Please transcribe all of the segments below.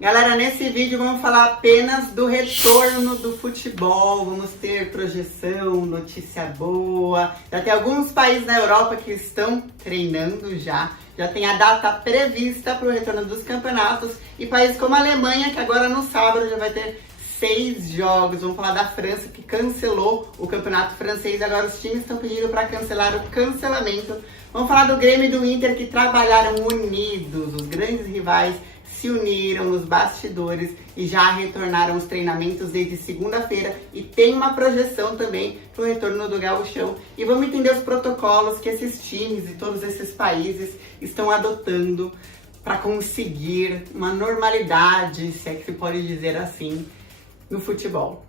Galera, nesse vídeo vamos falar apenas do retorno do futebol, vamos ter projeção, notícia boa. Já tem alguns países na Europa que estão treinando já tem a data prevista para o retorno dos campeonatos e países como a Alemanha, que agora no sábado já vai ter 6 jogos. Vamos falar da França, que cancelou o campeonato francês, agora os times estão pedindo para cancelar o cancelamento. Vamos falar do Grêmio e do Inter, que trabalharam unidos, os grandes rivais se uniram nos bastidores e já retornaram os treinamentos desde segunda-feira e tem uma projeção também para o retorno do Gauchão. E vamos entender os protocolos que esses times e todos esses países estão adotando para conseguir uma normalidade, se é que se pode dizer assim, no futebol.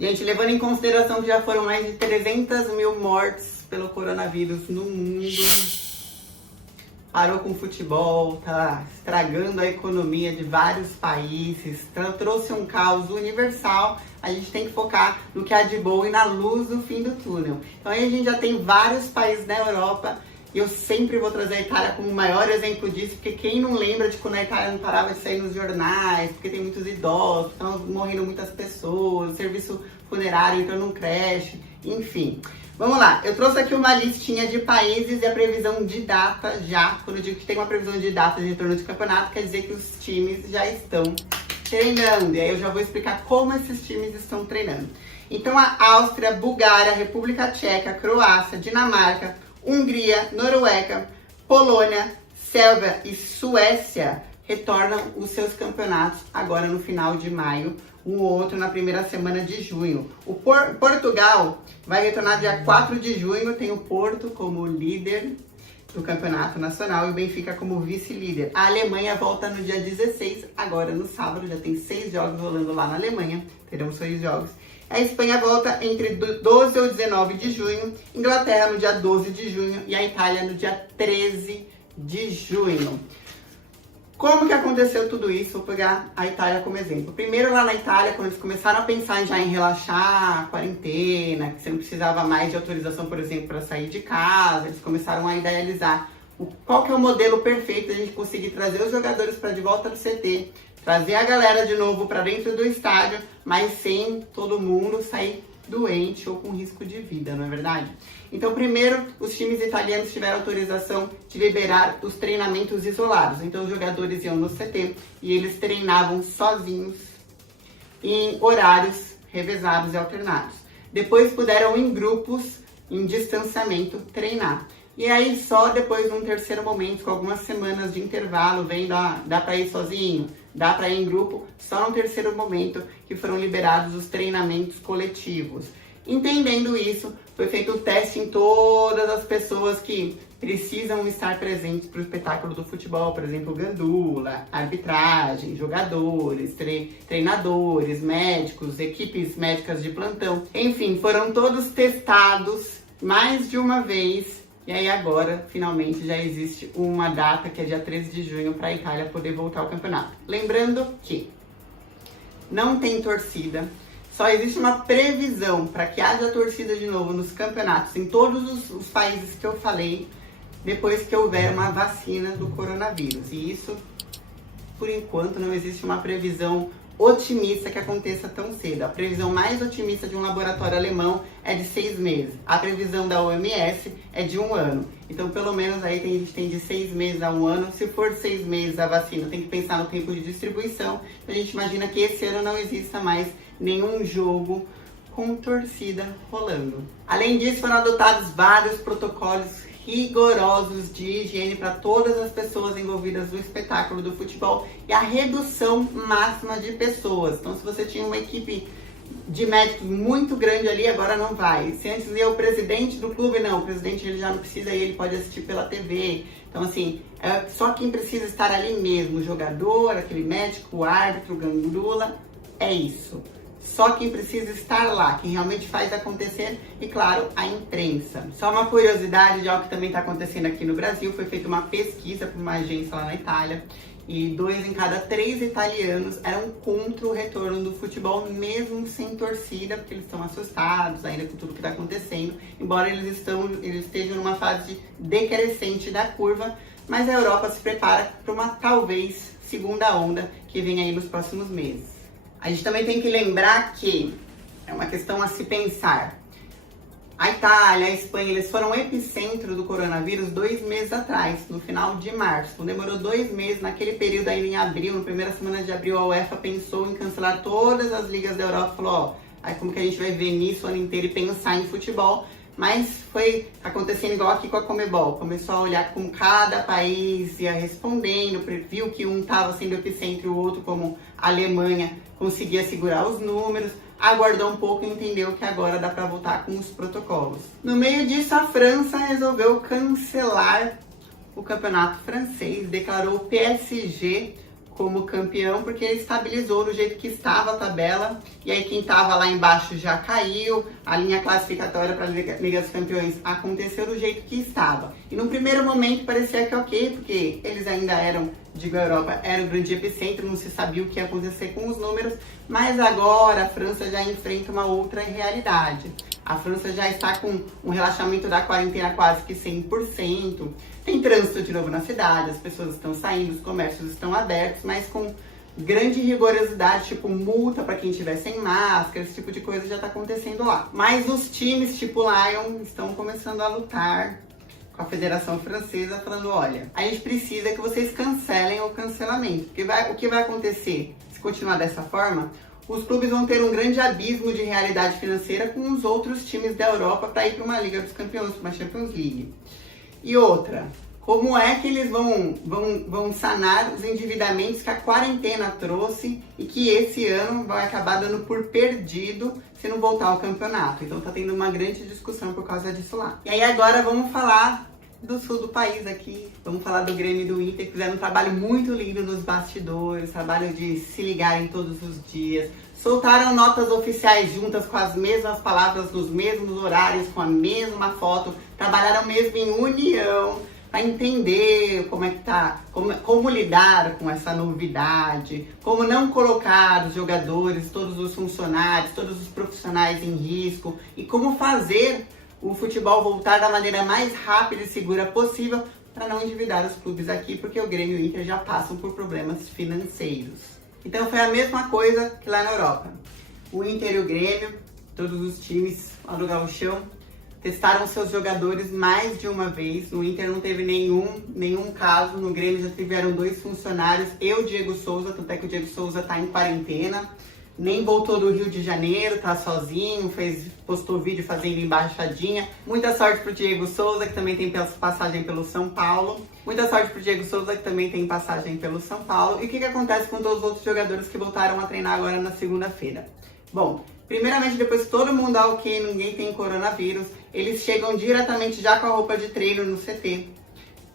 Gente, levando em consideração que já foram mais de 300 mil mortes pelo coronavírus no mundo, parou com o futebol, tá estragando a economia de vários países, trouxe um caos universal, a gente tem que focar no que há de bom e na luz do fim do túnel. Então aí a gente já tem vários países na Europa, e eu sempre vou trazer a Itália como o maior exemplo disso, porque quem não lembra de quando a Itália não parava de sair nos jornais, porque tem muitos idosos, estão morrendo muitas pessoas, serviço funerário entrando num creche, enfim. Vamos lá, eu trouxe aqui uma listinha de países e a previsão de data já. Quando eu digo que tem uma previsão de data de retorno de campeonato, quer dizer que os times já estão treinando. E aí eu já vou explicar como esses times estão treinando. Então a Áustria, Bulgária, República Tcheca, Croácia, Dinamarca, Hungria, Noruega, Polônia, Sérvia e Suécia retornam os seus campeonatos agora no final de maio, um outro na primeira semana de junho. O Portugal vai retornar dia 4 de junho, tem o Porto como líder do campeonato nacional e o Benfica como vice-líder. A Alemanha volta no dia 16, agora no sábado, já tem 6 jogos rolando lá na Alemanha, terão 6 jogos. A Espanha volta entre 12 ou 19 de junho, Inglaterra no dia 12 de junho e a Itália no dia 13 de junho. Como que aconteceu tudo isso? Vou pegar a Itália como exemplo. Primeiro lá na Itália, quando eles começaram a pensar já em relaxar a quarentena, que você não precisava mais de autorização, por exemplo, para sair de casa, eles começaram a idealizar qual que é o modelo perfeito da gente conseguir trazer os jogadores para de volta do CT, trazer a galera de novo para dentro do estádio, mas sem todo mundo sair doente ou com risco de vida, não é verdade? Então, primeiro, os times italianos tiveram autorização de liberar os treinamentos isolados. Então, os jogadores iam no CT e eles treinavam sozinhos em horários revezados e alternados. Depois, puderam em grupos, em distanciamento, treinar. E aí, só depois, num terceiro momento, com algumas semanas de intervalo, vendo, dá para ir sozinho, dá para ir em grupo, só no terceiro momento que foram liberados os treinamentos coletivos. Entendendo isso, foi feito o teste em todas as pessoas que precisam estar presentes para o espetáculo do futebol, por exemplo, gandula, arbitragem, jogadores, treinadores, médicos, equipes médicas de plantão. Enfim, foram todos testados mais de uma vez. E aí agora, finalmente, já existe uma data, que é dia 13 de junho, para a Itália poder voltar ao campeonato. Lembrando que não tem torcida, só existe uma previsão para que haja torcida de novo nos campeonatos, em todos os países que eu falei, depois que houver uma vacina do coronavírus. E isso, por enquanto, não existe uma previsão otimista que aconteça tão cedo. A previsão mais otimista de um laboratório alemão é de 6 meses. A previsão da OMS é de 1 ano. Então, pelo menos aí a gente tem de 6 meses a 1 ano. Se for 6 meses a vacina, tem que pensar no tempo de distribuição. Então, a gente imagina que esse ano não exista mais nenhum jogo com torcida rolando. Além disso, foram adotados vários protocolos rigorosos de higiene para todas as pessoas envolvidas no espetáculo do futebol e a redução máxima de pessoas. Então, se você tinha uma equipe de médicos muito grande ali, agora não vai. Se antes ia o presidente do clube, não, o presidente ele já não precisa ir, ele pode assistir pela TV. Então, assim, é só quem precisa estar ali mesmo, o jogador, aquele médico, o árbitro, o gandula, é isso. Só quem precisa estar lá, quem realmente faz acontecer e, claro, a imprensa. Só uma curiosidade de algo que também está acontecendo aqui no Brasil, foi feita uma pesquisa por uma agência lá na Itália e 2 em cada 3 italianos eram contra o retorno do futebol, mesmo sem torcida, porque eles estão assustados ainda com tudo que está acontecendo, embora eles estejam numa fase decrescente da curva, mas a Europa se prepara para uma talvez segunda onda que vem aí nos próximos meses. A gente também tem que lembrar que é uma questão a se pensar. A Itália, a Espanha, eles foram epicentro do coronavírus 2 meses atrás, no final de março. Demorou 2 meses, naquele período ainda em abril, na primeira semana de abril, a UEFA pensou em cancelar todas as ligas da Europa. Falou, ó, aí como que a gente vai ver nisso o ano inteiro e pensar em futebol? Mas foi acontecendo igual aqui com a Conmebol. Começou a olhar como cada país ia respondendo, viu que um estava sendo epicentro e o outro, como a Alemanha, conseguia segurar os números, aguardou um pouco e entendeu que agora dá para voltar com os protocolos. No meio disso, a França resolveu cancelar o campeonato francês, declarou o PSG como campeão, porque ele estabilizou do jeito que estava a tabela, e aí quem estava lá embaixo já caiu, a linha classificatória para a Liga dos Campeões aconteceu do jeito que estava. E no primeiro momento parecia que ok, porque eles ainda eram, digo a Europa, era o grande epicentro, não se sabia o que ia acontecer com os números, mas agora a França já enfrenta uma outra realidade. A França já está com um relaxamento da quarentena quase que 100%. Tem trânsito de novo na cidade, as pessoas estão saindo, os comércios estão abertos, mas com grande rigorosidade, tipo multa para quem estiver sem máscara, esse tipo de coisa já está acontecendo lá. Mas os times tipo Lyon estão começando a lutar com a Federação Francesa, falando, olha, a gente precisa que vocês cancelem o cancelamento. Porque o que vai acontecer se continuar dessa forma? Os clubes vão ter um grande abismo de realidade financeira com os outros times da Europa para ir para uma Liga dos Campeões, para uma Champions League. E outra, como é que eles vão sanar os endividamentos que a quarentena trouxe e que esse ano vai acabar dando por perdido se não voltar ao campeonato? Então tá tendo uma grande discussão por causa disso lá. E aí agora vamos falar do sul do país aqui, vamos falar do Grêmio e do Inter, que fizeram um trabalho muito lindo nos bastidores, trabalho de se ligarem todos os dias, soltaram notas oficiais juntas com as mesmas palavras, nos mesmos horários, com a mesma foto, trabalharam mesmo em união para entender como é que tá, como lidar com essa novidade, como não colocar os jogadores, todos os funcionários, todos os profissionais em risco e como fazer o futebol voltar da maneira mais rápida e segura possível para não endividar os clubes aqui, porque o Grêmio e o Inter já passam por problemas financeiros. Então foi a mesma coisa que lá na Europa. O Inter e o Grêmio, todos os times lá do Gauchão, testaram seus jogadores mais de uma vez. No Inter não teve nenhum caso, no Grêmio já tiveram 2 funcionários e o Diego Souza, tanto é que o Diego Souza está em quarentena. Nem voltou do Rio de Janeiro, tá sozinho, postou vídeo fazendo embaixadinha. Muita sorte pro Diego Souza, que também tem passagem pelo São Paulo. Muita sorte pro Diego Souza, que também tem passagem pelo São Paulo. E o que acontece com todos os outros jogadores que voltaram a treinar agora na segunda-feira? Bom, primeiramente, depois que todo mundo dá ok, ninguém tem coronavírus, eles chegam diretamente já com a roupa de treino no CT,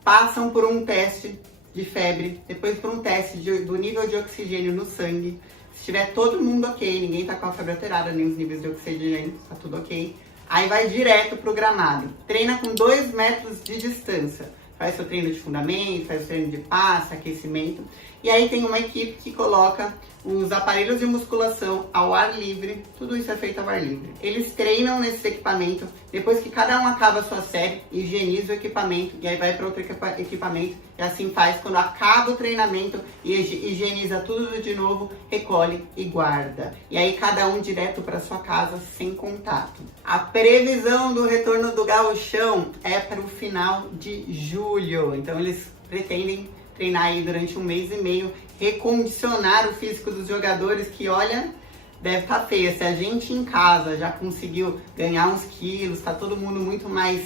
passam por um teste de febre, depois por um teste do nível de oxigênio no sangue. Se tiver todo mundo ok, ninguém tá com a febre alterada, nem os níveis de oxigênio, tá tudo ok, aí vai direto pro gramado. Treina com 2 metros de distância. Faz seu treino de fundamento, faz o treino de passe, aquecimento. E aí tem uma equipe que coloca os aparelhos de musculação ao ar livre. Tudo isso é feito ao ar livre. Eles treinam nesse equipamento. Depois que cada um acaba a sua série, higieniza o equipamento. E aí vai para outro equipamento. E assim faz quando acaba o treinamento. E higieniza tudo de novo, recolhe e guarda. E aí cada um direto para sua casa, sem contato. A previsão do retorno do Gauchão é para o final de julho. Então eles pretendem treinar aí durante 1 mês e meio, recondicionar o físico dos jogadores, que olha, deve estar feia. Se a gente em casa já conseguiu ganhar uns quilos, tá todo mundo muito mais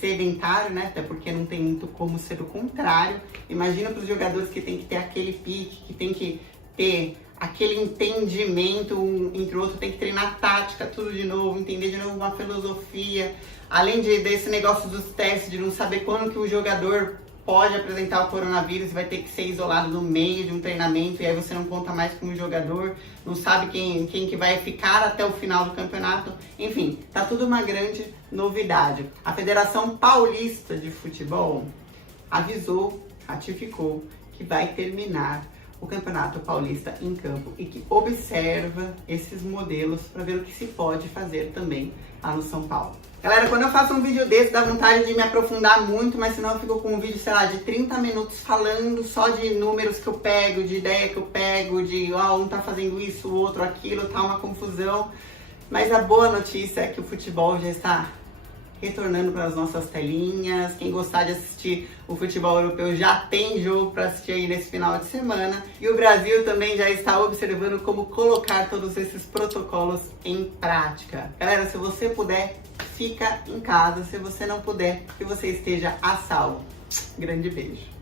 sedentário, né? Até porque não tem muito como ser o contrário. Imagina para os jogadores que tem que ter aquele pique, que tem que ter aquele entendimento entre o outro, tem que treinar tática, tudo de novo, entender de novo uma filosofia. Além desse negócio dos testes, de não saber quando que o jogador pode apresentar o coronavírus e vai ter que ser isolado no meio de um treinamento, e aí você não conta mais como jogador, não sabe quem que vai ficar até o final do campeonato. Enfim, tá tudo uma grande novidade. A Federação Paulista de Futebol avisou, ratificou, que vai terminar o Campeonato Paulista em campo e que observa esses modelos para ver o que se pode fazer também lá no São Paulo. Galera, quando eu faço um vídeo desse, dá vontade de me aprofundar muito, mas senão eu fico com um vídeo, sei lá, de 30 minutos falando só de números que eu pego, de ideia que eu pego, de um tá fazendo isso, o outro aquilo, tá uma confusão. Mas a boa notícia é que o futebol já está retornando para as nossas telinhas. Quem gostar de assistir o futebol europeu já tem jogo para assistir aí nesse final de semana. E o Brasil também já está observando como colocar todos esses protocolos em prática. Galera, se você puder, fica em casa. Se você não puder, que você esteja a salvo. Grande beijo.